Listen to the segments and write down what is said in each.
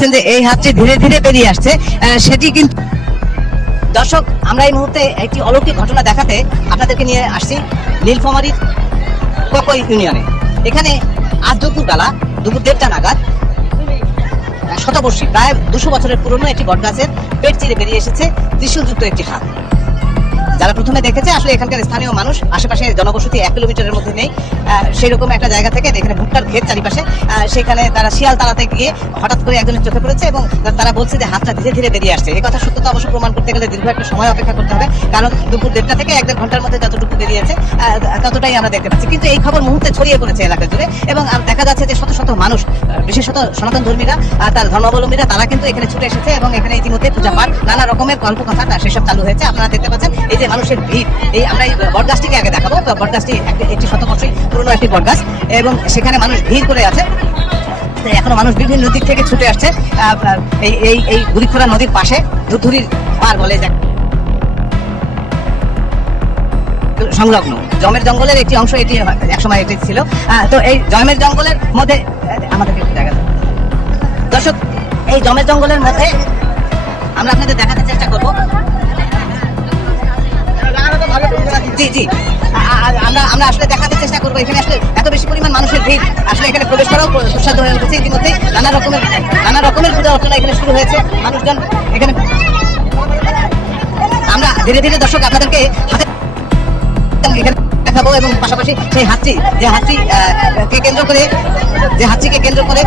দেখছেন যে এই হাতটি ধীরে ধীরে বেরিয়ে আসছে সেটি কিন্তু দর্শক, আমরা এই মুহূর্তে একটি অলৌকিক ঘটনা দেখাতে আপনাদেরকে নিয়ে আসছি নীলফামারীর ককই ইউনিয়নে। এখানে আজ দুপুর বেলা দুপুর দেড়টা নাগাদ, শতবর্ষী, প্রায় দুশো বছরের পুরনো একটি বটগাছের পেট চিরে বেরিয়ে এসেছে ত্রিশুলযুক্ত একটি হাত। যারা প্রথমে দেখেছে, আসলে এখানকার স্থানীয় মানুষ, আশেপাশে জনবসতি এক কিলোমিটারের মধ্যে নেই। সেরকম একটা জায়গা থেকে এখানে ভুট্টার ক্ষেত চারিপাশে। সেখানে তারা শিয়াল তাড়াতে গিয়ে হঠাৎ করে একজনের চোখে পড়েছে এবং তারা বলছে যে হাতটা ধীরে ধীরে বেরিয়ে আসছে। এই কথা সত্যতা অবশ্য প্রমাণ করতে গেলে দীর্ঘ একটা সময় অপেক্ষা করতে হবে, কারণ দুপুর দেড়টা থেকে এক দেড় ঘণ্টার মধ্যে যতটুকু বেরিয়েছে ততটাই আমরা দেখতে পাচ্ছি। কিন্তু এই খবর মুহূর্তে ছড়িয়ে পড়েছে এলাকা জুড়ে এবং দেখা যাচ্ছে যে শত শত মানুষ বিশেষত সনাতন ধর্মীরা তার ধর্মাবলম্বীরা, তারা কিন্তু এখানে ছুটে এসেছে এবং এখানে ইতিমধ্যে পূজা পাঠ, নানা রকমের কল্পকথা তা সেসব চালু হয়েছে। আপনারা দেখতে পাচ্ছেন, এই যে মানুষের ভিড়। এই আমরা এই বটগাছটিকে আগে দেখাবো। তো বটগাছটি একটি- একটি শতবর্ষী পুরনো একটি বটগাছ এবং সেখানে মানুষ ভিড় করে আছে। এখনও মানুষ বিভিন্ন দিক থেকে ছুটে আসছে। এই এই এই গুড়িখোরা নদীর পাশে দুধুরির পার বলে যা সংলগ্ন। জমের জঙ্গলের একটি অংশ এটি একসময় এটি ছিল। তো এই জমের জঙ্গলের মধ্যে আমাদেরকে দাও। দর্শক, এই জমের জঙ্গলের মধ্যে আমরা আপনাদের দেখাতে চেষ্টা করব। জি জি। আমরা আমরা আসলে দেখাতে চেষ্টা করব। এখানে আসলে এত বেশি পরিমাণ মানুষের ভিড়। আসলে এখানে প্রবেশ করাও সুস্বাদু হয়ে উঠেছে। ইতিমধ্যে নানা রকমের নানা রকমের পূজা অর্চনা এখানে শুরু হয়েছে। মানুষজন এখানে আমরা ধীরে ধীরে দর্শক আপনাদেরকে হাতে এখানে দেখাবো এবং পাশাপাশি সেই হাতটি যে আহ, কে কেন্দ্র করে যে হাতটিকে কেন্দ্র করে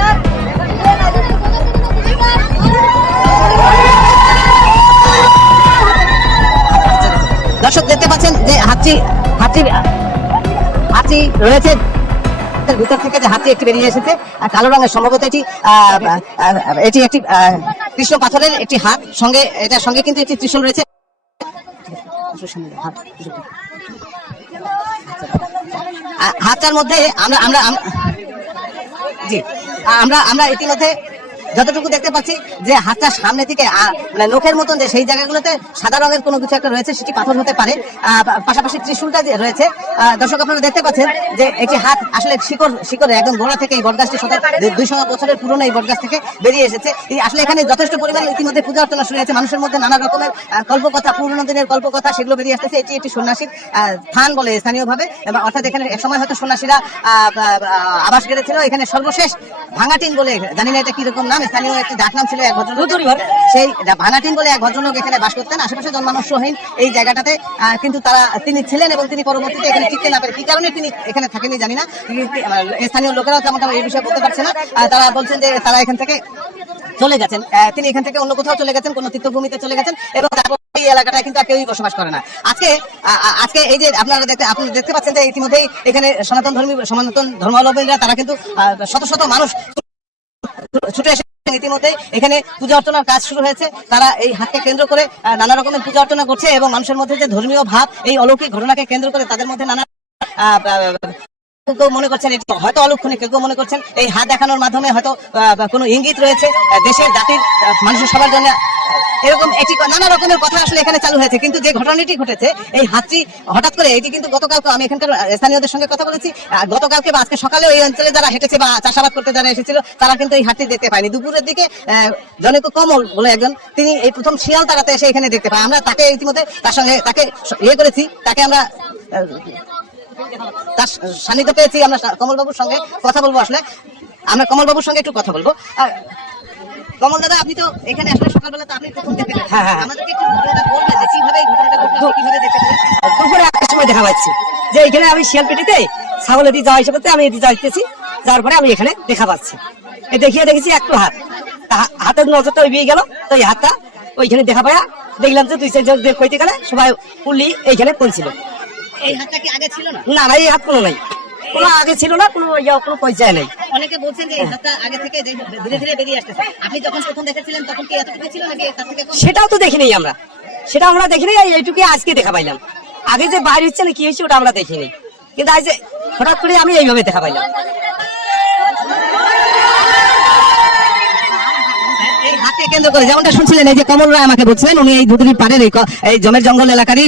হাতটি হাতটি হাতটি রয়েছে। ভিতর থেকে যে হাতটি একটি বেরিয়ে এসেছে আর কালো রঙের সম্ভবত এটি এটি একটি কৃষ্ণ পাথরের একটি হাত, সঙ্গে, এটার সঙ্গে কিন্তু একটি ত্রিশূল রয়েছে। হাতটার মধ্যে আমরা আমরা, জি, আমরা আমরা ইতিমধ্যে যতটুকু দেখতে পাচ্ছি যে হাতটা সামনে থেকে মানে নখের মতন যে সেই জায়গাগুলোতে সাদা রঙের কোনো কিছু একটা রয়েছে, সেটি পাথর হতে পারে। পাশাপাশি ত্রিশূলটা রয়েছে দর্শক আপনারা দেখতে পাচ্ছেন যে একটি হাত আসলে শিকড়, শিকড়ে একদম গোড়া থেকে এই বটগাছটি দুইশো বছরের পুরনো এই বটগাছ থেকে বেরিয়ে এসেছে। আসলে এখানে যথেষ্ট পরিমাণ ইতিমধ্যে পূজা অর্চনা শুরু হয়েছে। মানুষের মধ্যে নানা রকমের কল্পকথা, পুরনো দিনের কল্পকথা, সেগুলো বেরিয়ে আসতেছে। এটি একটি সন্ন্যাসীর স্থান বলে স্থানীয়ভাবে। এবং অর্থাৎ এখানে একসময় হয়তো সন্ন্যাসীরা আবাস গেড়েছিল। এখানে সর্বশেষ ভাঙাটিন বলে জানি না এটা কীরকম নাম। স্থানীয় একটি ডাক ছিল এক ভদ্রলোক সেই ভাঙাটিন বলে এক ভদ্রলোক এখানে বাস করতেন। আশেপাশে জনমানুষহীন এই জায়গাটাতে কিন্তু তারা তিনি ছিলেন এবং তিনি পরবর্তীতে এখানে টিকতে না পারে কি কারণে তিনি এখানে থাকেনি জানি না। স্থানীয় লোকেরাও তেমনটা এই বিষয়ে বলতে পারছে না। তারা বলছেন যে তারা এখান থেকে চলে গেছেন। তিনি এখান থেকে অন্য কোথাও চলে গেছেন কোন তীর্থভূমিতে চলে গেছেন এবং তারপর এই এলাকাটায় কিন্তু আর কেউই বসবাস করে না। আজকে আজকে এই যে আপনারা দেখতে আপনি দেখতে পাচ্ছেন যে ইতিমধ্যেই এখানে সনাতন ধর্মী সনাতন ধর্মাবলম্বীরা তারা কিন্তু আহ, শত শত মানুষ ছুটে এসে ইতিমধ্যে এখানে পূজা অর্চনার কাজ শুরু হয়েছে। তারা এই হাতকে কেন্দ্র করে নানা রকমের পূজা অর্চনা করছে এবং মানুষের মধ্যে যে ধর্মীয় ভাব, এই অলৌকিক ঘটনাকে কেন্দ্র করে তাদের মধ্যে নানা কেউ কেউ মনে করছেন এটি হয়তো অলক্ষণে, কেউ কেউ মনে করছেন এই হাত দেখানোর মাধ্যমে হয়তো কোনো ইঙ্গিত রয়েছে দেশের জাতির মানুষের সবার জন্য এরকম একটি নানা রকমের কথা আসলে এখানে চালু হয়েছে, কিন্তু যে ঘটনাটি ঘটেছে, এই হাতটি হঠাৎ করে, এটি কিন্তু গতকাল আমি এখানকার স্থানীয়দের সঙ্গে কথা বলেছি গতকালকে বা আজকে সকালেও এই অঞ্চলে যারা হেঁটেছে বা চাষাবাদ করতে যারা এসেছিল, তারা কিন্তু এই হাতটি দেখতে পায়নি। দুপুরের দিকে জনৈক কমল বলে একজন, তিনি এই প্রথম শিয়াল তাড়াতে এসে এখানে দেখতে পায়। আমরা তাকে ইতিমধ্যে তার সঙ্গে তাকে ইয়ে করেছি, তাকে আমরা তার সান্নিধ্য পেয়েছি আমরা কমল বাবুর সঙ্গে কথা বলব আসলে। আমরা কমল বাবুর সঙ্গে একটু কথা বলব। আর কমল দাদা আপনি তো এখানে আসলে সকালবেলা তো আপনি প্রথম দেখতে হ্যাঁ, হ্যাঁ। আমাদেরকে একটু ঘটনাটা বলবেন যে কীভাবে ঘটনাটা ঘটলো কীভাবে দেখতে দুপুরে একটার সময় দেখা পাচ্ছি যে এখানে আমি শিয়ালপেটিতে ছাগল এটি যাওয়া হিসেবে আমি এটি যাইতেছি যার পরে আমি এখানে দেখা পাচ্ছি। দেখিয়ে দেখেছি একটু হাত। হাতের নজরটা ওই গেল তো এই হাতটা ওইখানে দেখা পায়া দেখলাম যে দুই চারজন কইতে গেলে সবাই পুলি এইখানে পৌঁছিল এই হাতটা কি আগে ছিল না? না না এই হাত কোনো নাই। কোনো আগে ছিল না কোনো ইয়া কোনো পয়সায় নাই। অনেকে বলছেন যে এই হাতটা আগে থেকে ধীরে ধীরে বেরিয়ে আসতেছে। আপনি যখন প্রথম দেখেছিলেন তখন কি এতটুকু ছিল নাকি তার থেকে সেটাও তো দেখিনি আমরা। সেটা আমরা দেখিনি এই এইটুকু আজকে দেখা পাইলাম। আগে যে বাইরে হচ্ছে না কি হয়েছে ওটা আমরা দেখিনি। কিন্তু আজ হঠাৎ করে আমি এইভাবে দেখা পাইলাম। কেন্দ্র করে? যেমনটা শুনছিলেন এই যে কমল রায় আমাকে বলছিলেন, উনি এই পাড়ের এই জমের জঙ্গল এলাকারই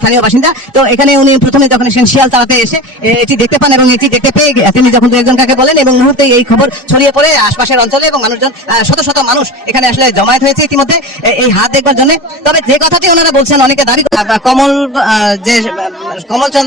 স্থানীয় বাসিন্দা। তো এখানে উনি প্রথমে যখন এসেছেন শিয়াল তাড়াতে এসে এটি দেখতে পান এবং এটি দেখতে পেয়ে তিনি যখন একজন কাকে বলেন এবং মুহূর্তে এই খবর ছড়িয়ে পড়ে, আশপাশের অঞ্চলে এবং মানুষজন শত শত মানুষ এখানে আসলে জমায়েত হয়েছে ইতিমধ্যে এই হাত দেখবার জন্য। তবে যে কথাটি ওনারা বলছেন, অনেকে দাবি কমল যে কমলচন্দ্র